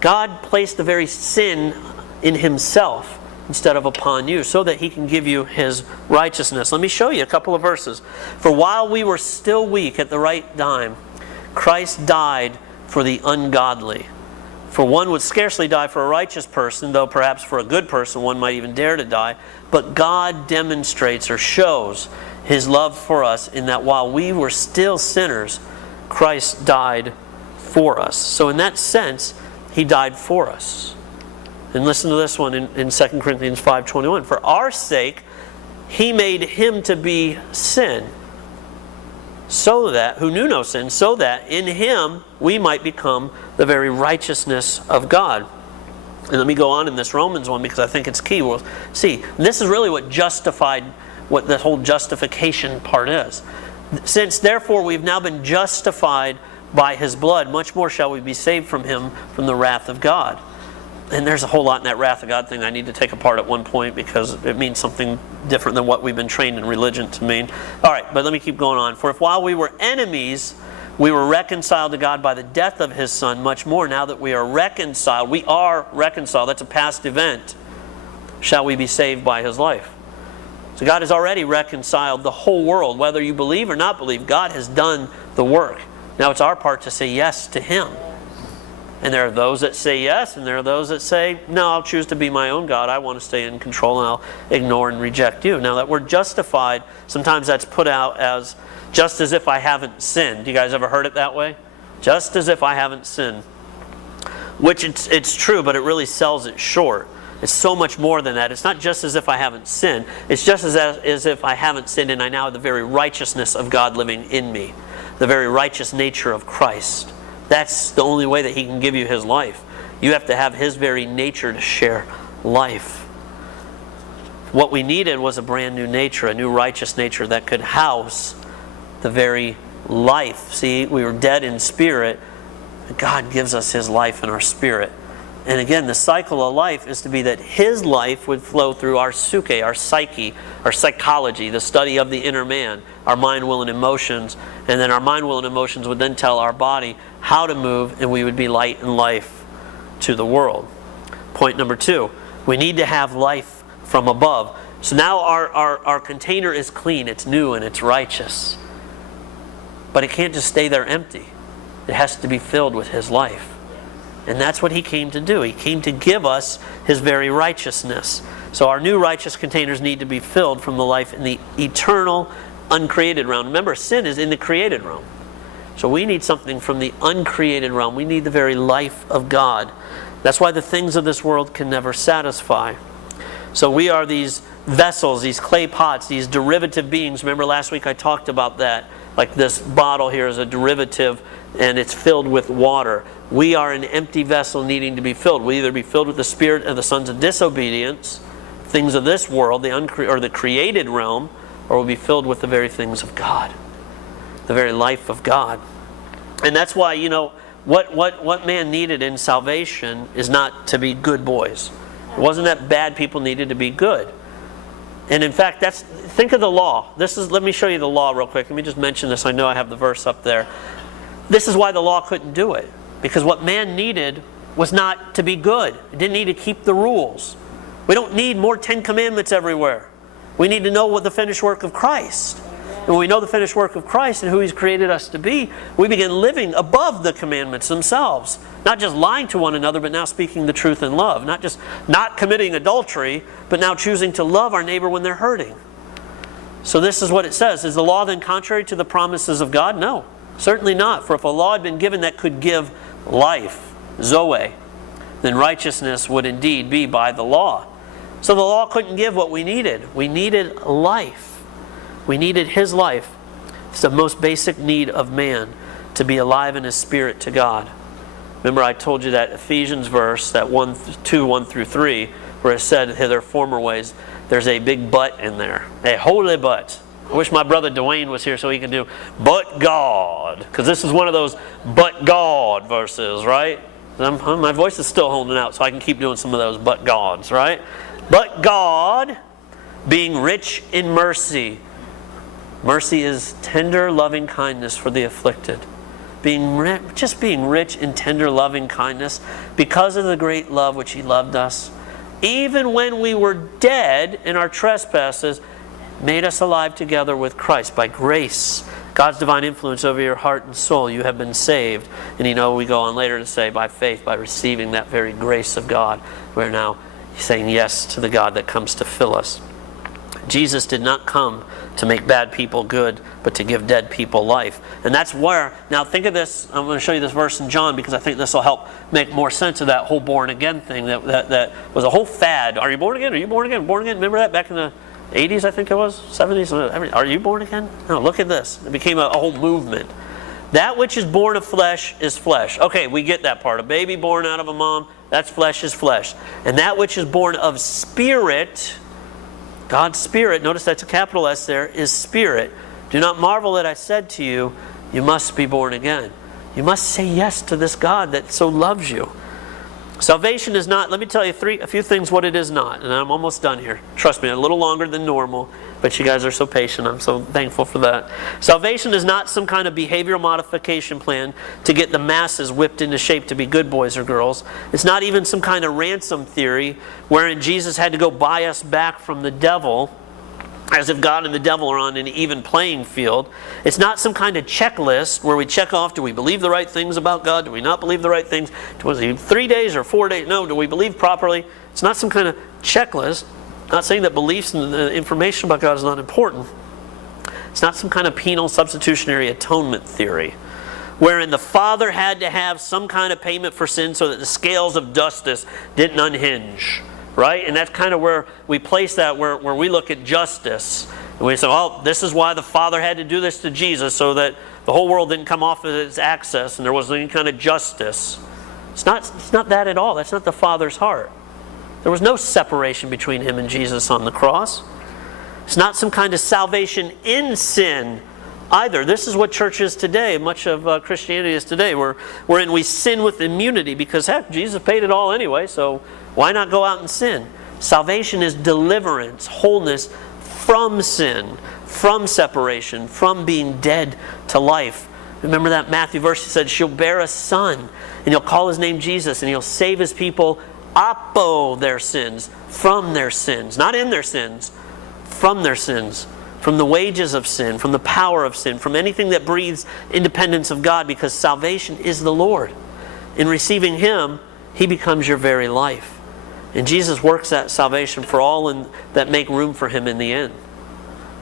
God placed the very sin in himself instead of upon you, so that he can give you his righteousness. Let me show you a couple of verses. For while we were still weak at the right time, Christ died for the ungodly. For one would scarcely die for a righteous person, though perhaps for a good person one might even dare to die. But God demonstrates or shows his love for us in that while we were still sinners, Christ died for us. So in that sense, he died for us. And listen to this one in 2 Corinthians 5:21. For our sake, he made him to be sin, so that, who knew no sin, so that in him we might become the very righteousness of God. And let me go on in this Romans one because I think it's key. We'll see, this is really what the whole justification part is. Since therefore we've now been justified by his blood, much more shall we be saved from him from the wrath of God. And there's a whole lot in that wrath of God thing I need to take apart at one point because it means something different than what we've been trained in religion to mean. All right, but let me keep going on. For if while we were enemies, we were reconciled to God by the death of his Son, much more now that we are reconciled, that's a past event, shall we be saved by his life. So God has already reconciled the whole world. Whether you believe or not believe, God has done the work. Now it's our part to say yes to him. And there are those that say yes, and there are those that say, no, I'll choose to be my own God. I want to stay in control, and I'll ignore and reject you. Now that word justified, sometimes that's put out as just as if I haven't sinned. You guys ever heard it that way? Just as if I haven't sinned. Which it's true, but it really sells it short. It's so much more than that. It's not just as if I haven't sinned. It's just as if I haven't sinned and I now have the very righteousness of God living in me. The very righteous nature of Christ. That's the only way that he can give you his life. You have to have his very nature to share life. What we needed was a brand new nature, a new righteous nature that could house the very life. See, we were dead in spirit. God gives us his life in our spirit. And again, the cycle of life is to be that his life would flow through our psyche, our psyche, our psychology, the study of the inner man, our mind, will, and emotions. And then our mind, will, and emotions would then tell our body how to move, and we would be light and life to the world. Point number 2, we need to have life from above. So now our container is clean, it's new, and it's righteous. But it can't just stay there empty. It has to be filled with his life. And that's what he came to do. He came to give us his very righteousness. So our new righteous containers need to be filled from the life in the eternal, uncreated realm. Remember, sin is in the created realm. So we need something from the uncreated realm. We need the very life of God. That's why the things of this world can never satisfy. So we are these vessels, these clay pots, these derivative beings. Remember last week I talked about that. Like this bottle here is a derivative and it's filled with water. We are an empty vessel needing to be filled. We either be filled with the spirit of the sons of disobedience, things of this world, the created realm, or we'll be filled with the very things of God, the very life of God. And that's why, what man needed in salvation is not to be good boys. It wasn't that bad people needed to be good. And in fact, think of the law. Let me show you the law real quick. Let me just mention this. I know I have the verse up there. This is why the law couldn't do it. Because what man needed was not to be good. It didn't need to keep the rules. We don't need more 10 Commandments everywhere. We need to know what the finished work of Christ. And when we know the finished work of Christ and who He's created us to be, we begin living above the commandments themselves. Not just lying to one another, but now speaking the truth in love. Not just not committing adultery, but now choosing to love our neighbor when they're hurting. So this is what it says. Is the law then contrary to the promises of God? No, certainly not. For if a law had been given that could give life, Zoe, then righteousness would indeed be by the law. So the law couldn't give what we needed. We needed life. We needed His life. It's the most basic need of man, to be alive in his spirit to God. Remember I told you that Ephesians verse, that 1 through 3, where it said, "There are former ways." There's a big but in there. A holy but. I wish my brother Dwayne was here so he could do "but God." Because this is one of those "but God" verses, right? My voice is still holding out, so I can keep doing some of those "but Gods," right? But God, being rich in mercy. Mercy is tender, loving kindness for the afflicted. Being rich in tender, loving kindness, because of the great love which He loved us, even when we were dead in our trespasses, made us alive together with Christ. By grace, God's divine influence over your heart and soul, you have been saved. And we go on later to say, by faith, by receiving that very grace of God, we're now saying yes to the God that comes to fill us. Jesus did not come to make bad people good, but to give dead people life. And that's where, now think of this, I'm going to show you this verse in John because I think this will help make more sense of that whole born again thing that was a whole fad. Are you born again? Are you born again? Born again? Remember that back in the 80s, I think it was? 70s? Are you born again? No, look at this. It became a whole movement. That which is born of flesh is flesh. Okay, we get that part. A baby born out of a mom, that's flesh is flesh. And that which is born of spirit, God's Spirit, notice that's a capital S there, is spirit. Do not marvel that I said to you, you must be born again. You must say yes to this God that so loves you. Salvation is not, let me tell you a few things what it is not, and I'm almost done here. Trust me, a little longer than normal, but you guys are so patient. I'm so thankful for that. Salvation is not some kind of behavioral modification plan to get the masses whipped into shape to be good boys or girls. It's not even some kind of ransom theory wherein Jesus had to go buy us back from the devil, as if God and the devil are on an even playing field. It's not some kind of checklist where we check off, do we believe the right things about God? Do we not believe the right things? Was it 3 days or 4 days? No, do we believe properly? It's not some kind of checklist. I'm not saying that beliefs and the information about God is not important. It's not some kind of penal substitutionary atonement theory, wherein the Father had to have some kind of payment for sin so that the scales of justice didn't unhinge. Right? And that's kind of where we place that, where we look at justice. And we say, well, this is why the Father had to do this to Jesus, so that the whole world didn't come off of its access and there wasn't any kind of justice. It's not that at all. That's not the Father's heart. There was no separation between Him and Jesus on the cross. It's not some kind of salvation in sin either. This is what church is today. Much of Christianity is today, wherein we sin with immunity because, heck, Jesus paid it all anyway, so why not go out and sin? Salvation is deliverance, wholeness from sin, from separation, from being dead to life. Remember that Matthew verse, He said, "She'll bear a son, and He'll call His name Jesus, and He'll save His people apo their sins, from their sins." Not in their sins, from their sins. From the wages of sin, from the power of sin, from anything that breathes independence of God, because salvation is the Lord. In receiving Him, He becomes your very life. And Jesus works that salvation for all that make room for Him in the end.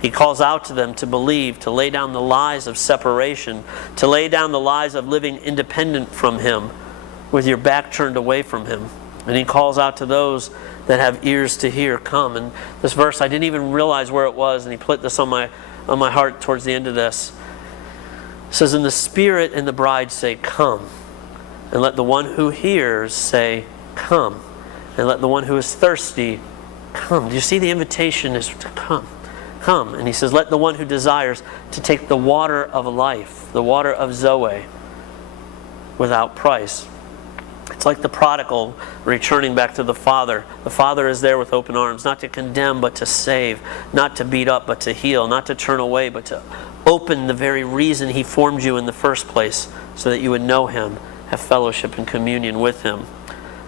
He calls out to them to believe, to lay down the lies of separation, to lay down the lies of living independent from Him, with your back turned away from Him. And He calls out to those that have ears to hear, come. And this verse, I didn't even realize where it was, and He put this on my heart towards the end of this. It says, "And the Spirit and the bride say, come. And let the one who hears say, come. And let the one who is thirsty come." Do you see the invitation is to come? Come. And he says, let the one who desires to take the water of life, the water of Zoe, without price. It's like the prodigal returning back to the Father. The Father is there with open arms, not to condemn but to save, not to beat up but to heal, not to turn away but to open the very reason he formed you in the first place, so that you would know him, have fellowship and communion with him.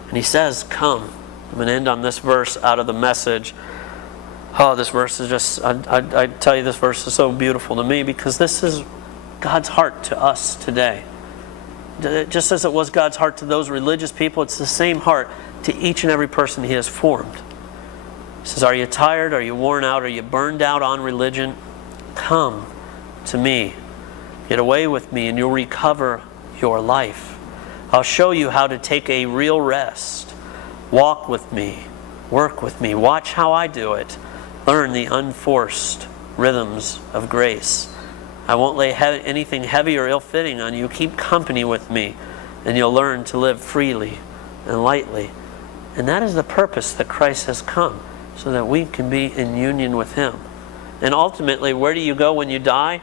And he says, come. I'm going to end on this verse out of the Message. Oh, this verse is just, I tell you, this verse is so beautiful to me, because this is God's heart to us today. Just as it was God's heart to those religious people, it's the same heart to each and every person he has formed. He says, are you tired? Are you worn out? Are you burned out on religion? Come to me. Get away with me and you'll recover your life. I'll show you how to take a real rest. Walk with me. Work with me. Watch how I do it. Learn the unforced rhythms of grace. I won't lay anything heavy or ill-fitting on you. Keep company with me, and you'll learn to live freely and lightly. And that is the purpose that Christ has come, so that we can be in union with him. And ultimately, where do you go when you die?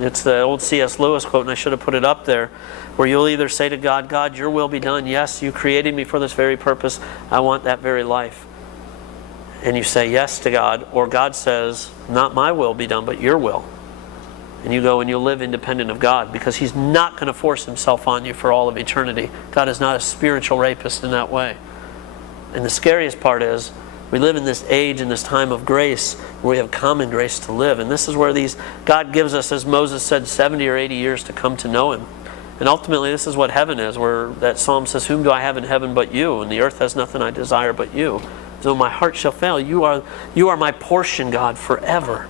It's the old C.S. Lewis quote, and I should have put it up there, where you'll either say to God, God, your will be done. Yes, you created me for this very purpose. I want that very life. And you say yes to God, or God says, not my will be done, but your will. And you go and you live independent of God, because he's not going to force himself on you for all of eternity. God is not a spiritual rapist in that way. And the scariest part is, we live in this age, in this time of grace, where we have common grace to live. And this is where God gives us, as Moses said, 70 or 80 years to come to know him. And ultimately, this is what heaven is, where that psalm says, whom do I have in heaven but you? And the earth has nothing I desire but you. Though my heart shall fail, you are my portion, God, forever.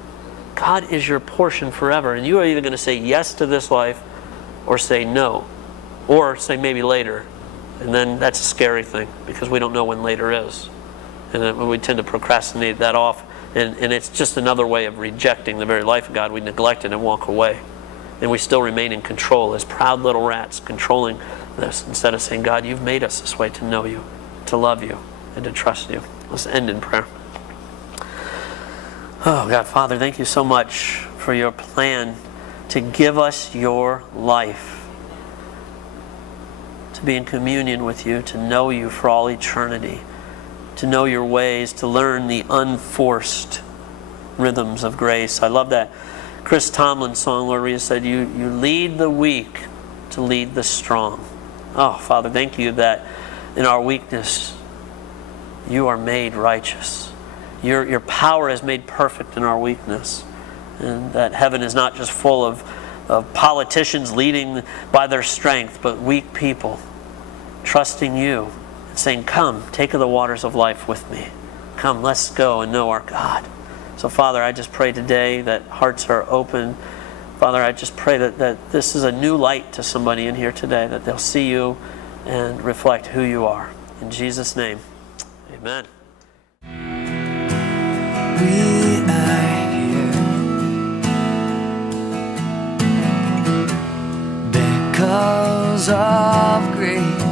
God is your portion forever. And you are either going to say yes to this life or say no. Or say maybe later. And then that's a scary thing, because we don't know when later is. And then we tend to procrastinate that off. And it's just another way of rejecting the very life of God. We neglect it and walk away. And we still remain in control as proud little rats, controlling this, instead of saying, God, you've made us this way to know you, to love you, and to trust you. Let's end in prayer. Oh, God, Father, thank you so much for your plan to give us your life, to be in communion with you, to know you for all eternity, to know your ways, to learn the unforced rhythms of grace. I love that Chris Tomlin song, Lord, where you said, you lead the weak to lead the strong. Oh, Father, thank you that in our weakness, you are made righteous. Your power is made perfect in our weakness. And that heaven is not just full of politicians leading by their strength, but weak people trusting you and saying, come, take of the waters of life with me. Come, let's go and know our God. So, Father, I just pray today that hearts are open. Father, I just pray that this is a new light to somebody in here today, that they'll see you and reflect who you are. In Jesus' name, amen. We are here because of grace.